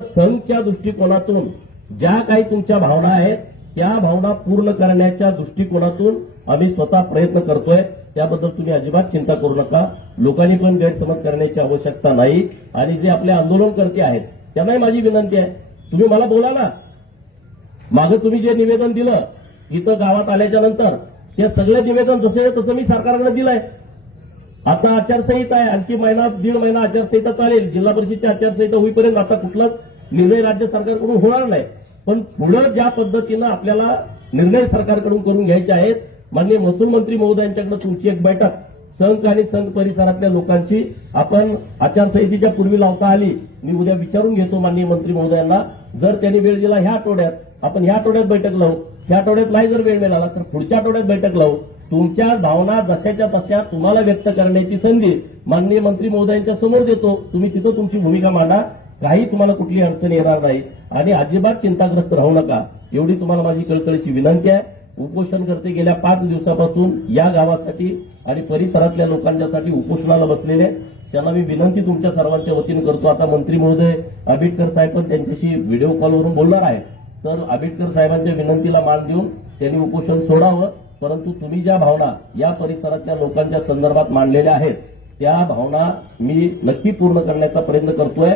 संघच्या दृष्टिकोनातून ज्या काही तुमच्या भावना आहेत त्या भावना पूर्ण करण्याच्या दृष्टिकोनातून आम्ही स्वतः प्रयत्न करतोय। त्याबद्दल तुम्ही अजिबात चिंता करू नका। लोकांनी पण गैरसमज करण्याची आवश्यकता नाही। आणि जे आपले आंदोलनकर्ते आहेत त्यांनाही माझी विनंती आहे, तुम्ही मला बोला ना। मागे तुम्ही जे निवेदन दिलं इथं गावात आल्याच्या नंतर ते सगळे निवेदन जसे तसं मी सरकारकडे दिलंय। आता आचारसंहिता आहे, आणखी महिना दीड महिना आचारसंहिता चालेल। जिल्हा परिषदची आचारसंहिता होईपर्यंत आता कुठलाच निर्णय राज्य सरकारकडून होणार नाही। पण पुढे ज्या पद्धतीनं आपल्याला निर्णय सरकारकडून करून घ्यायचे आहेत, माननीय महसूल मंत्री महोदयांच्याकडे तुमची एक बैठक संघ आणि संघ परिसरातल्या लोकांची आपण आचारसंहितेच्या पूर्वी लावता आली। मी उद्या विचारून घेतो माननीय मंत्री महोदयांना, जर त्यांनी वेळ दिला ह्या आठवड्यात आपण ह्या आठवड्यात बैठक लावू, ह्या आठवड्यात नाही जर वेळ मिळाला तर पुढच्या आठवड्यात बैठक लावू। तुमच्या भावना जशाच्या तशा तुम्हाला व्यक्त करण्याची संधी माननीय मंत्री महोदयांच्या समोर देतो। तुम्ही तिथं तुमची भूमिका मांडा, काही तुम्हाला कुठली अडचण येणार नाही आणि अजिबात चिंताग्रस्त राहू नका, एवढी तुम्हाला माझी कळकळीची विनंती आहे। उपोषणकर्ते गेल्या 5 दिवसापासून या गावासाठी आणि परिसरातल्या लोकांच्यासाठी उपोषणाला बसलेले, त्यांना मी विनंती तुमच्या सर्वांच्या वतीने करतो। आता मंत्री महोदय आंबेडकर साहेब पण त्यांच्याशी व्हिडिओ कॉलवरून बोलणार आहेत, तर आंबेडकर साहेबांच्या विनंतीला मान देऊन त्यांनी उपोषण सोडावं। परंतु तुम्ही ज्या भावना या परिसरातल्या लोकांच्या संदर्भात मांडलेल्या आहेत त्या भावना मी नक्की पूर्ण करण्याचा प्रयत्न करतोय।